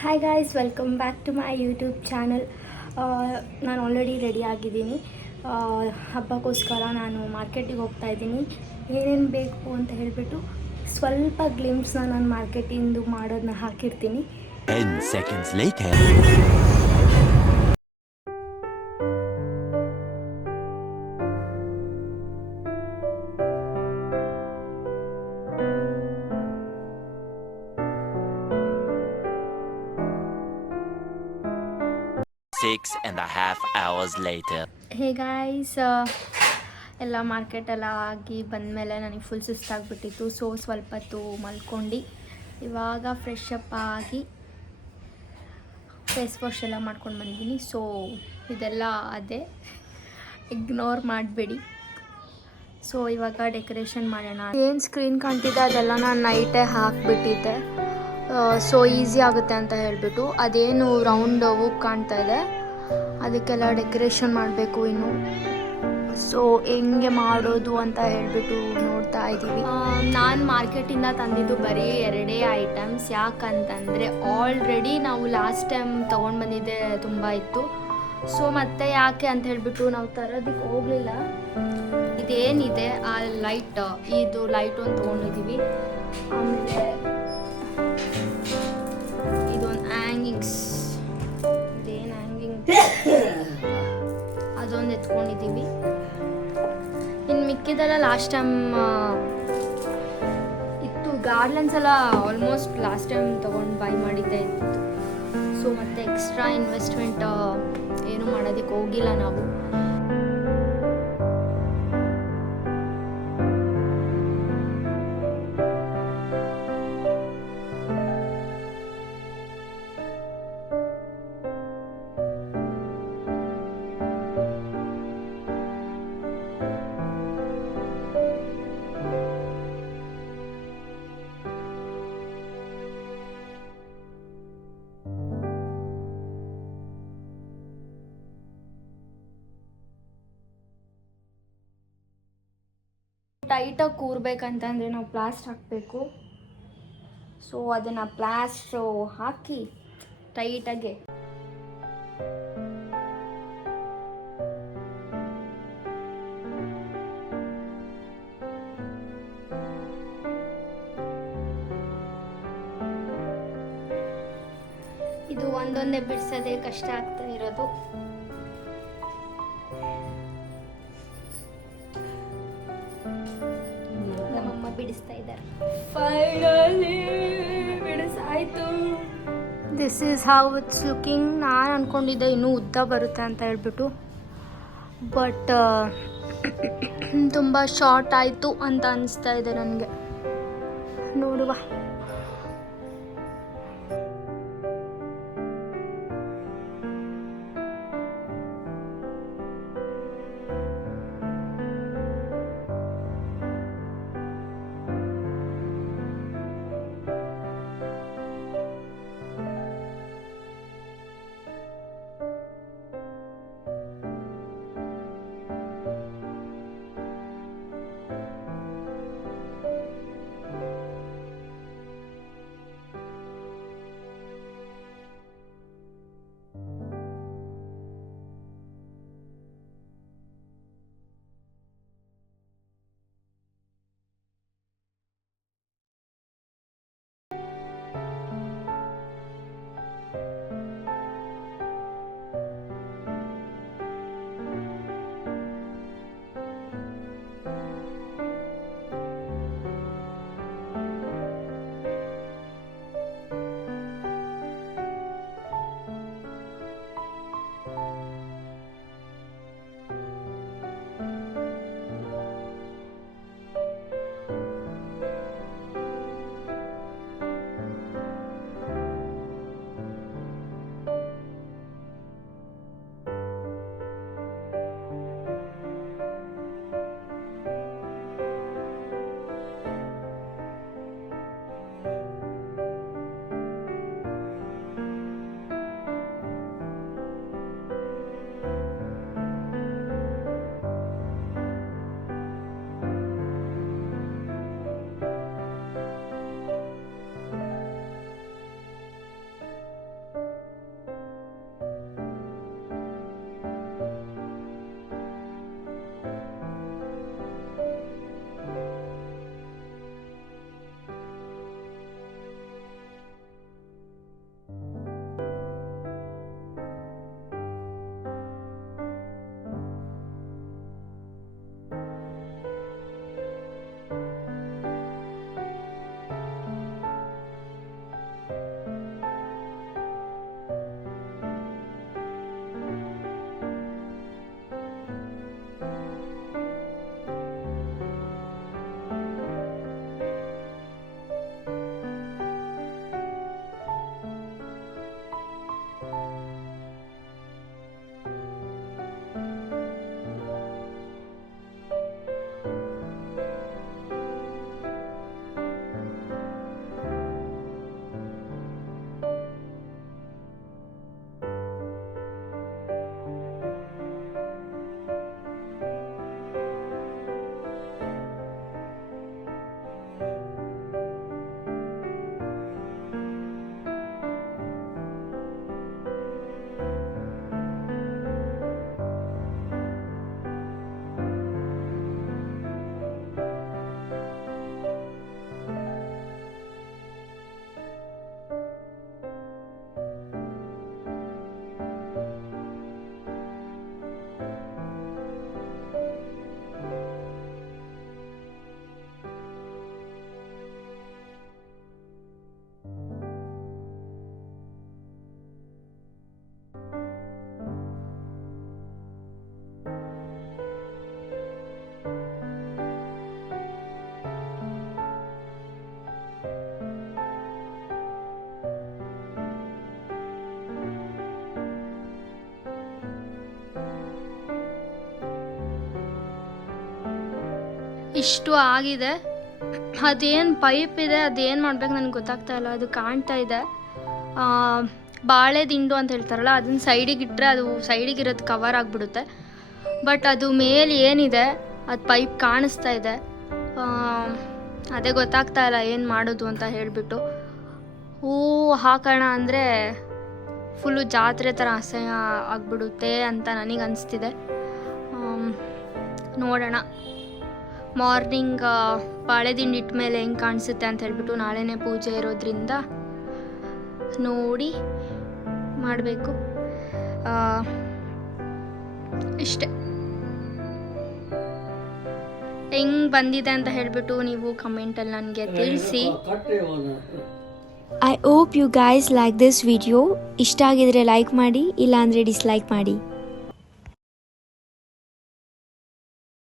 Hi guys, welcome back to my YouTube channel. ನಾನು already ready ಆಗಿದ್ದೀನಿ. ಹಬ್ಬಕ್ಕೋಸ್ಕರ ನಾನು ಮಾರ್ಕೆಟಿಗೆ ಹೋಗ್ತಾ ಇದ್ದೀನಿ. ಏನೇನು ಬೇಕು ಅಂತ ಹೇಳಿಬಿಟ್ಟು ಸ್ವಲ್ಪ ಗ್ಲಿಮ್ಸ್ನ ನಾನು ಮಾರ್ಕೆಟಿಂದು ಮಾಡೋದನ್ನ ಹಾಕಿರ್ತೀನಿ. 10 seconds later. 6.5 hours later. Hey guys, ಎಲ್ಲ ಮಾರ್ಕೆಟೆಲ್ಲ ಆಗಿ ಬಂದಮೇಲೆ ನನಗೆ ಫುಲ್ ಸುಸ್ತಾಗ್ಬಿಟ್ಟಿತ್ತು. ಸ್ವಲ್ಪ ಹೊತ್ತು ಮಲ್ಕೊಂಡು ಇವಾಗ ಫ್ರೆಶ್ ಅಪ್ ಆಗಿ ಫೇಸ್ ವಾಶ್ ಎಲ್ಲ ಮಾಡ್ಕೊಂಡು ಬಂದಿದ್ದೀನಿ. ಇದೆಲ್ಲ ಅದೇ, ಇಗ್ನೋರ್ ಮಾಡಬೇಡಿ. ಇವಾಗ ಡೆಕೋರೇಷನ್ ಮಾಡೋಣ. ಏನು ಸ್ಕ್ರೀನ್ ಕಾಣ್ತಿದೆ ಅದೆಲ್ಲ ನಾನು ನೈಟೇ ಹಾಕಿಬಿಟ್ಟಿದ್ದೆ. ಈಸಿ ಆಗುತ್ತೆ ಅಂತ ಹೇಳಿಬಿಟ್ಟು ಅದೇನು ರೌಂಡ್ ಹೂವು ಕಾಣ್ತಾ ಇದೆ ಅದಕ್ಕೆಲ್ಲ ಡೆಕೋರೇಷನ್ ಮಾಡಬೇಕು ಇನ್ನು. ಹೆಂಗೆ ಮಾಡೋದು ಅಂತ ಹೇಳಿಬಿಟ್ಟು ನೋಡ್ತಾ ಇದ್ದೀವಿ. ನಾನು ಮಾರ್ಕೆಟಿಂದ ತಂದಿದ್ದು ಬರೀ 2 ಐಟಮ್ಸ್. ಯಾಕಂತಂದರೆ ಆಲ್ರೆಡಿ ನಾವು ಲಾಸ್ಟ್ ಟೈಮ್ ತೊಗೊಂಡು ಬಂದಿದ್ದೆ ತುಂಬ ಇತ್ತು. ಮತ್ತೆ ಯಾಕೆ ಅಂತ ಹೇಳಿಬಿಟ್ಟು ನಾವು ತರೋದಕ್ಕೆ ಹೋಗಲಿಲ್ಲ. ಇದೇನಿದೆ ಆ ಇದು ಲೈಟ್ ಒಂದು ತೊಗೊಂಡಿದ್ದೀವಿ. ಆಮೇಲೆ ಇದೊಂದು ಹ್ಯಾಂಗಿಂಗ್ಸ್, ಇದೇನು ಹ್ಯಾಂಗಿಂಗ್ ಅದೊಂದು ಎತ್ಕೊಂಡಿದ್ದೀವಿ. ಇನ್ನು ಮಿಕ್ಕಿದೆಲ್ಲ ಲಾಸ್ಟ್ ಟೈಮ್ ಇತ್ತು. ಗಾರ್ಲೆನ್ಸ್ ಎಲ್ಲ ಆಲ್ಮೋಸ್ಟ್ ಲಾಸ್ಟ್ ಟೈಮ್ ತೊಗೊಂಡು ಬೈ ಮಾಡಿದ್ದೇ ಇತ್ತು. ಮತ್ತೆ ಎಕ್ಸ್ಟ್ರಾ ಇನ್ವೆಸ್ಟ್ಮೆಂಟ್ ಏನು ಮಾಡೋದಕ್ಕೆ ಹೋಗಿಲ್ಲ ನಾವು. ಟೈಟಾಗಿ ಕೂರ್ಬೇಕಂತಂದರೆ ನಾವು ಪ್ಲಾಸ್ಟರ್ ಹಾಕಬೇಕು. ಅದನ್ನು ಪ್ಲಾಸ್ಟ್ರು ಹಾಕಿ ಟೈಟಾಗೆ ಇದು ಒಂದೊಂದೇ ಬಿಡಿಸೋದೇ ಕಷ್ಟ ಆಗ್ತಾ ಇರೋದು. ನಮ್ಮಮ್ಮ ಬಿಡಿಸ್ತಾ ಇದ್ದಾರೆ. ಫೈನಲಿ ಬಿಡಿಸಾಯ್ತು. This is how it's looking. ನಾನು ಅಂದ್ಕೊಂಡಿದ್ದೆ ಇನ್ನೂ ಉದ್ದ ಬರುತ್ತೆ ಅಂತ ಹೇಳ್ಬಿಟ್ಟು, ಬಟ್ ತುಂಬ ಶಾರ್ಟ್ ಆಯಿತು ಅಂತ ಅನಿಸ್ತಾ ಇದೆ ನನಗೆ. ನೋಡುವ. ಇಷ್ಟು ಆಗಿದೆ. ಅದೇನು ಪೈಪ್ ಇದೆ ಅದೇನು ಮಾಡ್ಬೇಕು ನನಗೆ ಗೊತ್ತಾಗ್ತಾ ಇಲ್ಲ. ಅದು ಕಾಣ್ತಾ ಇದೆ ಬಾಳೆ ದಿಂಡು ಅಂತ ಹೇಳ್ತಾರಲ್ಲ, ಅದನ್ನ ಸೈಡಿಗೆ ಇಟ್ಟರೆ ಅದು ಸೈಡಿಗಿರೋದು ಕವರ್ ಆಗಿಬಿಡುತ್ತೆ. ಬಟ್ ಅದು ಮೇಲೆ ಏನಿದೆ ಅದು ಪೈಪ್ ಕಾಣಿಸ್ತಾ ಇದೆ. ಅದೇ ಗೊತ್ತಾಗ್ತಾ ಇಲ್ಲ ಏನು ಮಾಡೋದು ಅಂತ ಹೇಳಿಬಿಟ್ಟು. ಹೂವು ಹಾಕೋಣ ಅಂದರೆ ಫುಲ್ಲು ಜಾತ್ರೆ ಥರ ಅಸಹ್ಯ ಆಗಿಬಿಡುತ್ತೆ ಅಂತ ನನಗೆ ಅನಿಸ್ತಿದೆ. ನೋಡೋಣ ಮಾರ್ನಿಂಗ್ ಬಾಳೆದಿಂಡು ಇಟ್ಟ ಮೇಲೆ ಹೆಂಗೆ ಕಾಣಿಸುತ್ತೆ ಅಂತ ಹೇಳ್ಬಿಟ್ಟು. ನಾಳೆನೇ ಪೂಜೆ ಇರೋದ್ರಿಂದ ನೋಡಿ ಮಾಡಬೇಕು. ಇಷ್ಟೇ. ಹೆಂಗೆ ಬಂದಿದೆ ಅಂತ ಹೇಳಿಬಿಟ್ಟು ನೀವು ಕಮೆಂಟಲ್ಲಿ ನನಗೆ ತಿಳಿಸಿ. I hope you guys like this video. ಇಷ್ಟ ಆಗಿದ್ರೆ ಲೈಕ್ ಮಾಡಿ, ಇಲ್ಲಾಂದರೆ ಡಿಸ್ಲೈಕ್ ಮಾಡಿ.